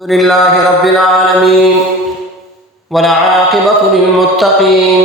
الحمد لله رب العالمين والعاقبة للمتقين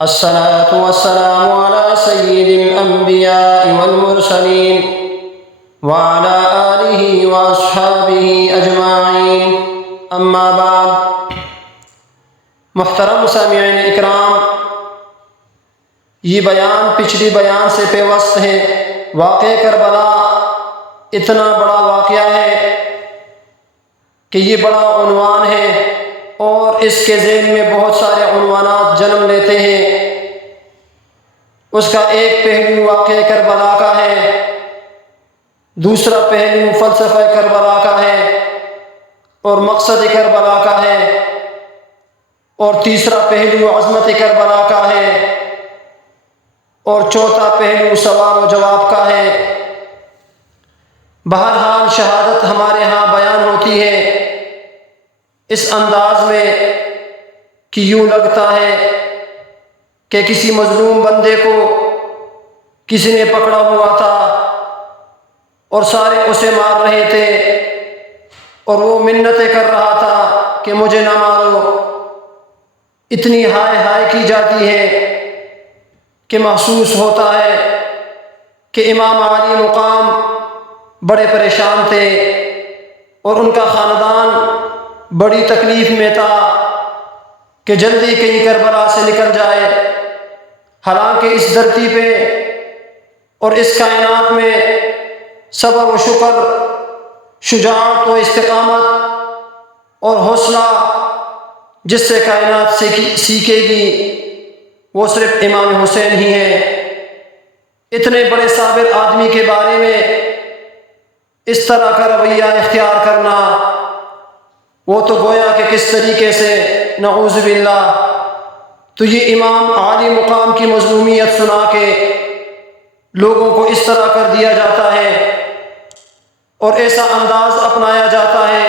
الصلاة والسلام على سيد الأنبياء والمرسلين وعلى آله وأصحابه أجمعين أما بعد۔ محترم سامعین اکرام، یہ بیان پچھلی بیان سے پیوست ہے۔ واقعہ کربلا اتنا بڑا واقعہ ہے کہ یہ بڑا عنوان ہے اور اس کے ذیل میں بہت سارے عنوانات جنم لیتے ہیں۔ اس کا ایک پہلو واقعہ کربلا کا ہے، دوسرا پہلو فلسفہ کربلا کا ہے اور مقصد کربلا کا ہے، اور تیسرا پہلو عظمت کربلا کا ہے، اور چوتھا پہلو سوال و جواب کا ہے۔ بہرحال شہادت ہمارے ہاں بیان ہوتی ہے اس انداز میں کہ یوں لگتا ہے کہ کسی مظلوم بندے کو کسی نے پکڑا ہوا تھا اور سارے اسے مار رہے تھے اور وہ منتیں کر رہا تھا کہ مجھے نہ مارو۔ اتنی ہائے ہائے کی جاتی ہے کہ محسوس ہوتا ہے کہ امام عالی مقام بڑے پریشان تھے اور ان کا خاندان بڑی تکلیف میں تھا کہ جلدی کہیں کربلا سے نکل جائے۔ حالانکہ اس دھرتی پہ اور اس کائنات میں صبر و شکر، شجاعت و استقامت اور حوصلہ جس سے کائنات سیکھے گی وہ صرف امام حسین ہی ہے۔ اتنے بڑے صابر آدمی کے بارے میں اس طرح کا رویہ اختیار کرنا، وہ تو گویا کہ کس طریقے سے، نعوذ باللہ، تو یہ امام عالی مقام کی مظلومیت سنا کے لوگوں کو اس طرح کر دیا جاتا ہے اور ایسا انداز اپنایا جاتا ہے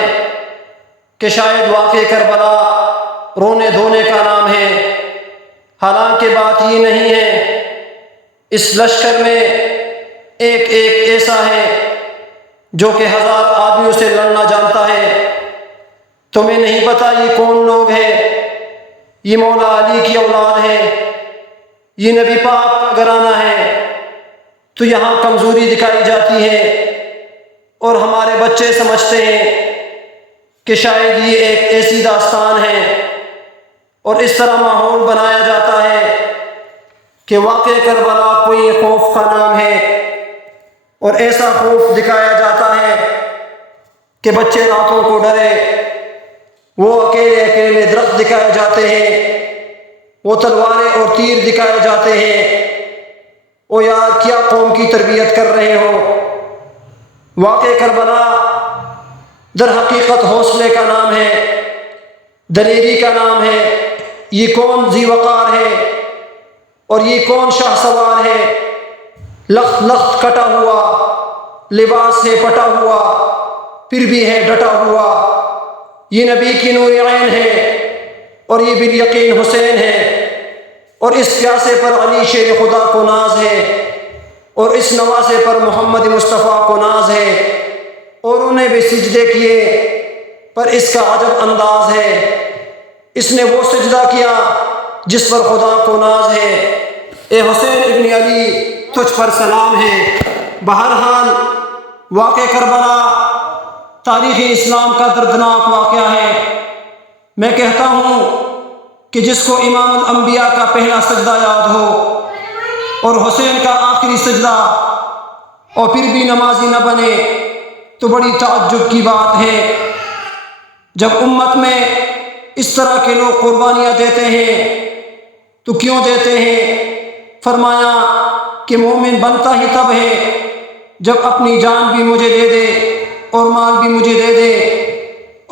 کہ شاید واقع کربلا رونے دھونے کا نام ہے۔ حالانکہ بات یہ نہیں ہے، اس لشکر میں ایک ایسا ہے جو کہ 1000 آدمیوں سے لڑنا جانتا ہے۔ تمہیں نہیں پتا یہ کون لوگ ہیں؟ یہ مولا علی کی اولاد ہے، یہ نبی پاک کا گھرانہ ہے۔ تو یہاں کمزوری دکھائی جاتی ہے اور ہمارے بچے سمجھتے ہیں کہ شاید یہ ایک ایسی داستان ہے، اور اس طرح ماحول بنایا جاتا ہے کہ واقع کربلا کوئی خوف کا نام ہے، اور ایسا خوف دکھایا جاتا ہے کہ بچے راتوں کو ڈرے۔ وہ اکیلے اکیلے درخت دکھائے جاتے ہیں، وہ تلواریں اور تیر دکھائے جاتے ہیں۔ او یار، کیا قوم کی تربیت کر رہے ہو؟ واقع کربلا در حقیقت حوصلے کا نام ہے، دلیری کا نام ہے۔ یہ کون ذی وقار ہے اور یہ کون شاہ سوار ہے؟ لخت لخت کٹا ہوا، لباس ہے پٹا ہوا، پھر بھی ہے ڈٹا ہوا۔ یہ نبی کی نور عین ہے اور یہ بالیقین حسین ہے، اور اس پیاسے پر علی شیر خدا کو ناز ہے، اور اس نواسے پر محمد مصطفیٰ کو ناز ہے، اور انہیں بھی سجدے کیے، پر اس کا عجب انداز ہے۔ اس نے وہ سجدہ کیا جس پر خدا کو ناز ہے۔ اے حسین ابن علی، تجھ پر سلام ہے۔ بہرحال واقع کربلا تاریخ اسلام کا دردناک واقعہ ہے۔ میں کہتا ہوں کہ جس کو امام الانبیاء کا پہلا سجدہ یاد ہو اور حسین کا آخری سجدہ، اور پھر بھی نمازی نہ بنے، تو بڑی تعجب کی بات ہے۔ جب امت میں اس طرح کے لوگ قربانیاں دیتے ہیں تو کیوں دیتے ہیں؟ فرمایا کہ مومن بنتا ہی تب ہے جب اپنی جان بھی مجھے دے دے اور مال بھی مجھے دے دے۔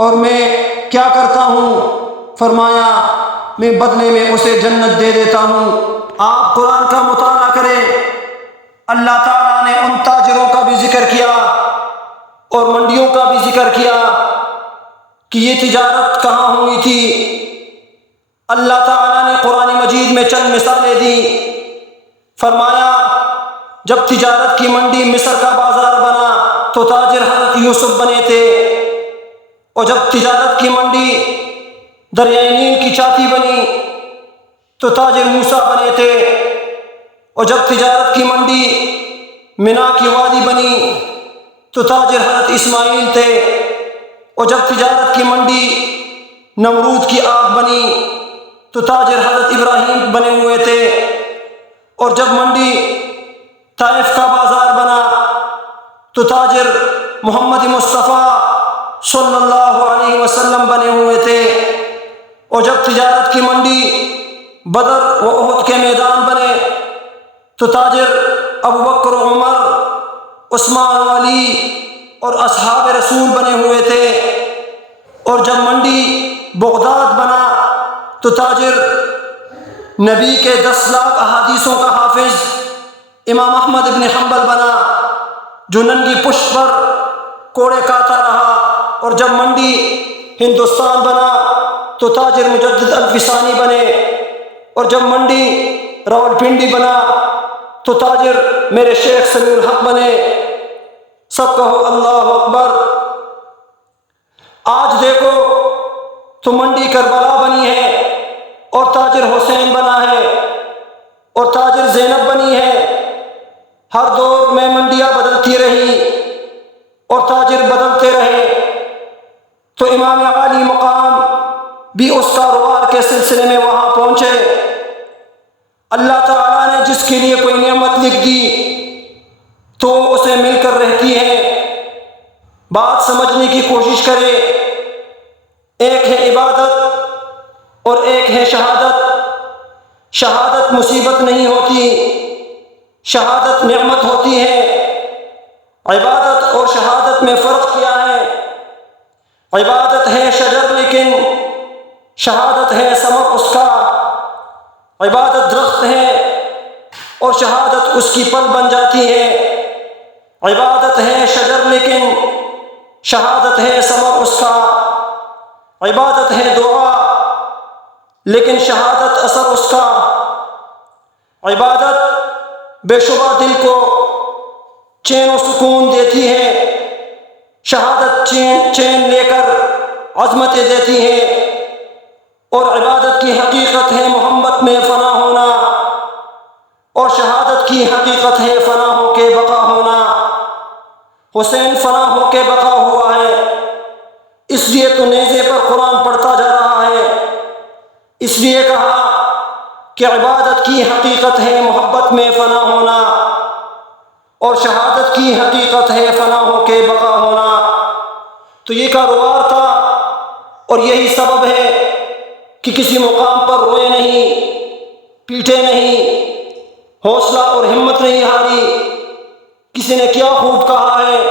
اور میں کیا کرتا ہوں؟ فرمایا میں بدلے میں اسے جنت دے دیتا ہوں۔ آپ قرآن کا مطالعہ کریں، اللہ تعالیٰ نے ان تاجروں کا بھی ذکر کیا اور منڈیوں کا بھی ذکر کیا کہ یہ تجارت کہاں ہوئی تھی۔ اللہ تعالیٰ نے قرآن مجید میں چند مثالیں دیں۔ فرمایا جب تجارت کی منڈی مصر کا بازار بنا تو تاجر حضرت یوسف بنے تھے، اور جب تجارت کی منڈی دریائے نیل کی چھاتی بنی تو تاجر موسیٰ بنے تھے، اور جب تجارت کی منڈی منا کی وادی بنی تو تاجر حضرت اسماعیل تھے، اور جب تجارت کی منڈی نمرود کی آگ بنی تو تاجر حضرت ابراہیم بنے ہوئے تھے، اور جب منڈی طائف کا بازار بنا تو تاجر محمد مصطفیٰ صلی اللہ علیہ وسلم بنے ہوئے تھے، اور جب تجارت کی منڈی بدر و احد کے میدان بنے تو تاجر ابوبکر و عمر، عثمان و علی اور اصحاب رسول بنے ہوئے تھے، اور جب منڈی بغداد بنا تو تاجر نبی کے 10 لاکھ احادیثوں کا حافظ امام احمد ابن حنبل بنا، جو ننگی پشت پر کوڑے کاتا رہا، اور جب منڈی ہندوستان بنا تو تاجر مجدد الفسانی بنے، اور جب منڈی راولپنڈی بنا تو تاجر میرے شیخ سمیع الحق بنے۔ سب کہو اللہ اکبر۔ آج دیکھو تو منڈی کربلا بنی ہے، اور تاجر حسین بنا ہے، اور تاجر زینب بنی ہے۔ ہر دور میں منڈیاں بدلتی رہی اور تاجر بدلتے رہے، تو امام عالی مقام بھی اس کاروبار کے سلسلے میں وہاں پہنچے۔ اللہ تعالیٰ نے جس کے لیے کوئی نعمت لکھ دی تو اسے مل کر رہتی ہے۔ بات سمجھنے کی کوشش کرے، ایک ہے عبادت اور ایک ہے شہادت۔ شہادت مصیبت نہیں ہوتی، شہادت نعمت ہوتی ہے۔ عبادت اور شہادت میں فرق کیا ہے؟ عبادت ہے شجر لیکن شہادت ہے ثمر اس کا۔ عبادت درخت ہے اور شہادت اس کی پل بن جاتی ہے۔ عبادت ہے شجر لیکن شہادت ہے ثمر اس کا۔ عبادت ہے دعا لیکن شہادت اثر اس کا۔ عبادت بے شبہ دل کو چین و سکون دیتی ہے، شہادت چین لے کر عظمتیں دیتی ہے، اور عبادت کی حقیقت ہے محبت میں فنا ہونا، اور شہادت کی حقیقت ہے فنا ہو کے بقا ہونا۔ حسین فنا ہو کے بقا ہوا ہے، اس لیے تو نیزے پر قرآن پڑھتا جا رہا ہے۔ اس لیے کہا کہ عبادت کی حقیقت ہے محبت میں فنا ہونا، اور شہادت کی حقیقت ہے فنا ہو کے بقا ہونا۔ تو یہ کاروبار تھا، اور یہی سبب ہے کہ کسی مقام پر روئے نہیں، پیٹے نہیں، حوصلہ اور ہمت نہیں ہاری۔ کسی نے کیا خوب کہا ہے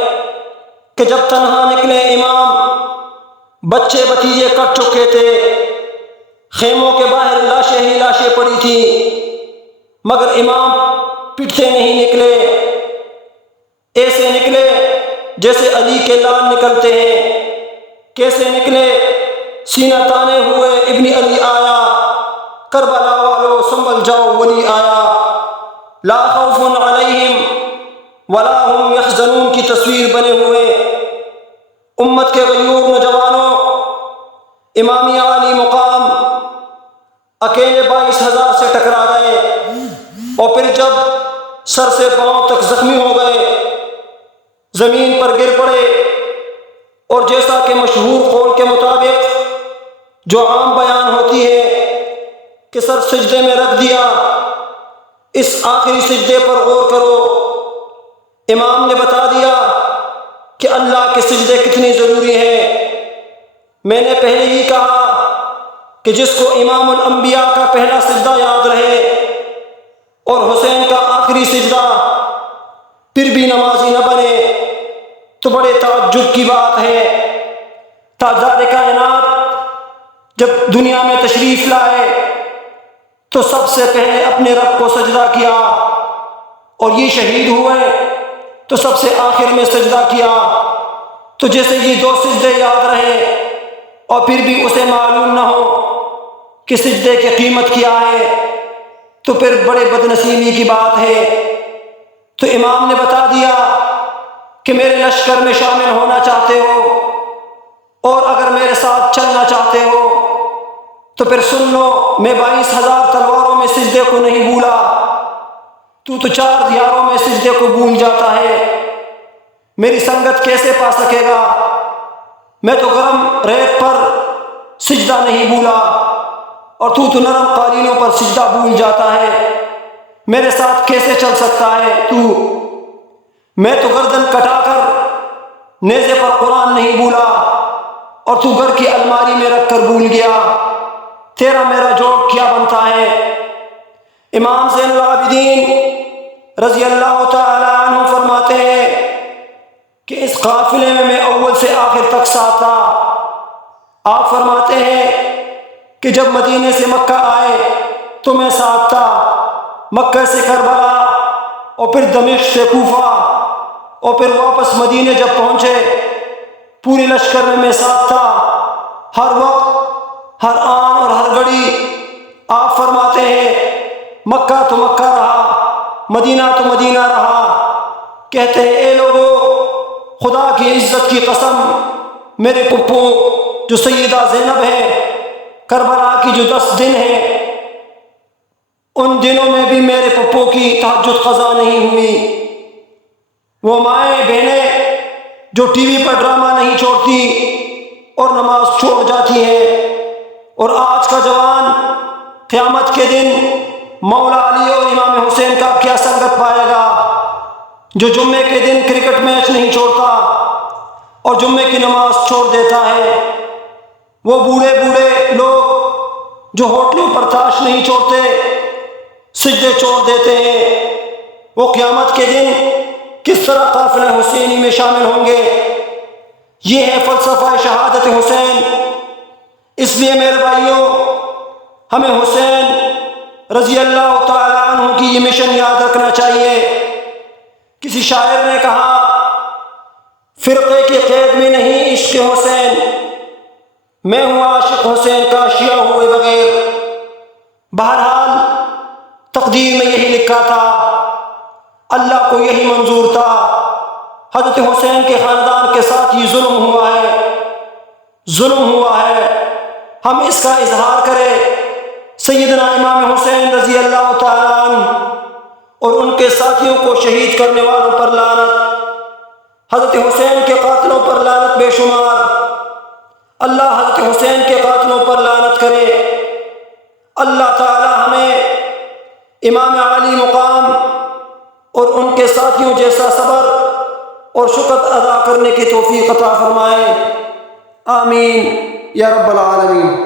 کہ جب تنہا نکلے امام بچے بتیجے کٹ چکے تھے، خیموں کے باہر لاشیں ہی لاشیں پڑی تھی، مگر امام پٹتے نہیں نکلے، ایسے نکلے جیسے علی کے لال نکلتے ہیں۔ کیسے نکلے؟ سینہ تانے ہوئے ابن علی آیا، کربلا والو سنبھل جاؤ ولی آیا، لا خوف علیہم ولا هم یحزنون کی تصویر بنے ہوئے۔ امت کے غیور نوجوانوں، امام عالی مقام اکیلے 22,000 سے ٹکرا گئے، اور پھر جب سر سے پاؤں تک زخمی ہو گئے، زمین پر گر پڑے، اور جیسا کہ مشہور قول کے مطابق جو عام بیان ہوتی ہے کہ سر سجدے میں رکھ دیا، اس آخری سجدے پر غور کرو۔ امام نے بتا دیا کہ اللہ کے سجدے کتنی ضروری ہیں۔ میں نے پہلے ہی کہا کہ جس کو امام الانبیاء کا پہلا سجدہ یاد رہے اور حسین کا آخری سجدہ پھر بھی نمازی نہ بنے تو بڑے تعجب کی بات ہے۔ تاجدار کائنات جب دنیا میں تشریف لائے تو سب سے پہلے اپنے رب کو سجدہ کیا، اور یہ شہید ہوئے تو سب سے آخر میں سجدہ کیا۔ تو جیسے یہ 2 سجدے یاد رہے اور پھر بھی اسے معلوم نہ ہو کہ سجدے کی قیمت کیا ہے تو پھر بڑے بدنصیبی کی بات ہے۔ تو امام نے بتا دیا کہ میرے لشکر میں شامل ہونا چاہتے ہو اور اگر میرے ساتھ چلنا چاہتے ہو تو پھر سن لو، میں 22,000 تلواروں میں سجدے کو نہیں بھولا، تو 4 دیاروں میں سجدے کو بھول جاتا ہے، میری سنگت کیسے پا سکے گا؟ میں تو گرم ریت پر سجدہ نہیں بھولا اور تو نرم قالینوں پر سجدہ بھول جاتا ہے، میرے ساتھ کیسے چل سکتا ہے تو؟ میں تو گردن کٹا کر نیزے پر قرآن نہیں بھولا اور تو گھر کی الماری میں رکھ کر بھول گیا، تیرا میرا جوڑ کیا بنتا ہے؟ امام زین العابدین رضی اللہ تعالی عنہ فرماتے ہیں کہ اس قافلے میں اول سے آخر تک ساتھ تھا۔ آپ فرماتے ہیں کہ جب مدینے سے مکہ آئے تو میں ساتھ تھا، مکہ سے کربلا اور پھر دمشق سے کوفہ اور پھر واپس مدینے جب پہنچے پوری لشکر میں ساتھ تھا، ہر وقت، ہر آن اور ہر گھڑی۔ آپ فرماتے ہیں مکہ تو مکہ رہا، مدینہ تو مدینہ رہا۔ کہتے ہیں اے لوگو، خدا کی عزت کی قسم، میرے پھپھو جو سیدہ زینب ہے، کربلا کی جو 10 دن ہیں، ان دنوں میں بھی میرے پھپھو کی تہجد قضا نہیں ہوئی۔ وہ مائیں بہنیں جو ٹی وی پر ڈرامہ نہیں چھوڑتی اور نماز چھوڑ جاتی ہیں، اور آج کا جوان قیامت کے دن مولا علی اور امام حسین کا کیا سنگت پائے گا؟ جو جمعے کے دن کرکٹ میچ نہیں چھوڑتا اور جمعے کی نماز چھوڑ دیتا ہے، وہ بوڑھے بوڑھے لوگ جو ہوٹلوں پر تاش نہیں چھوڑتے، سجدے چھوڑ دیتے ہیں، وہ قیامت کے دن کس طرح قافلہ حسینی میں شامل ہوں گے؟ یہ ہے فلسفہ شہادت حسین۔ اس لیے میرے بھائیوں، ہمیں حسین رضی اللہ تعالی عنہ کی یہ مشن یاد رکھنا چاہیے۔ کسی شاعر نے کہا فرقے کی قید میں نہیں عشق حسین، میں ہوں عاشق حسین کا شیعہ ہوئے بغیر۔ بہرحال تقدیر میں یہی لکھا تھا، اللہ کو یہی منظور تھا، حضرت حسین کے خاندان کے ساتھ یہ ظلم ہوا ہے، ظلم ہوا ہے۔ ہم اس کا اظہار کریں۔ سیدنا امام حسین رضی اللہ تعالیٰ عنہ اور ان کے ساتھیوں کو شہید کرنے والوں پر لعنت، حضرت حسین کے قاتلوں پر لعنت بے شمار۔ اللہ حضرت حسین کے قاتلوں پر لعنت کرے۔ اللہ تعالی ہمیں امام عالی مقام اور ان کے ساتھیوں جیسا صبر اور شکر ادا کرنے کی توفیق عطا فرمائے، آمین یا رب العالمین۔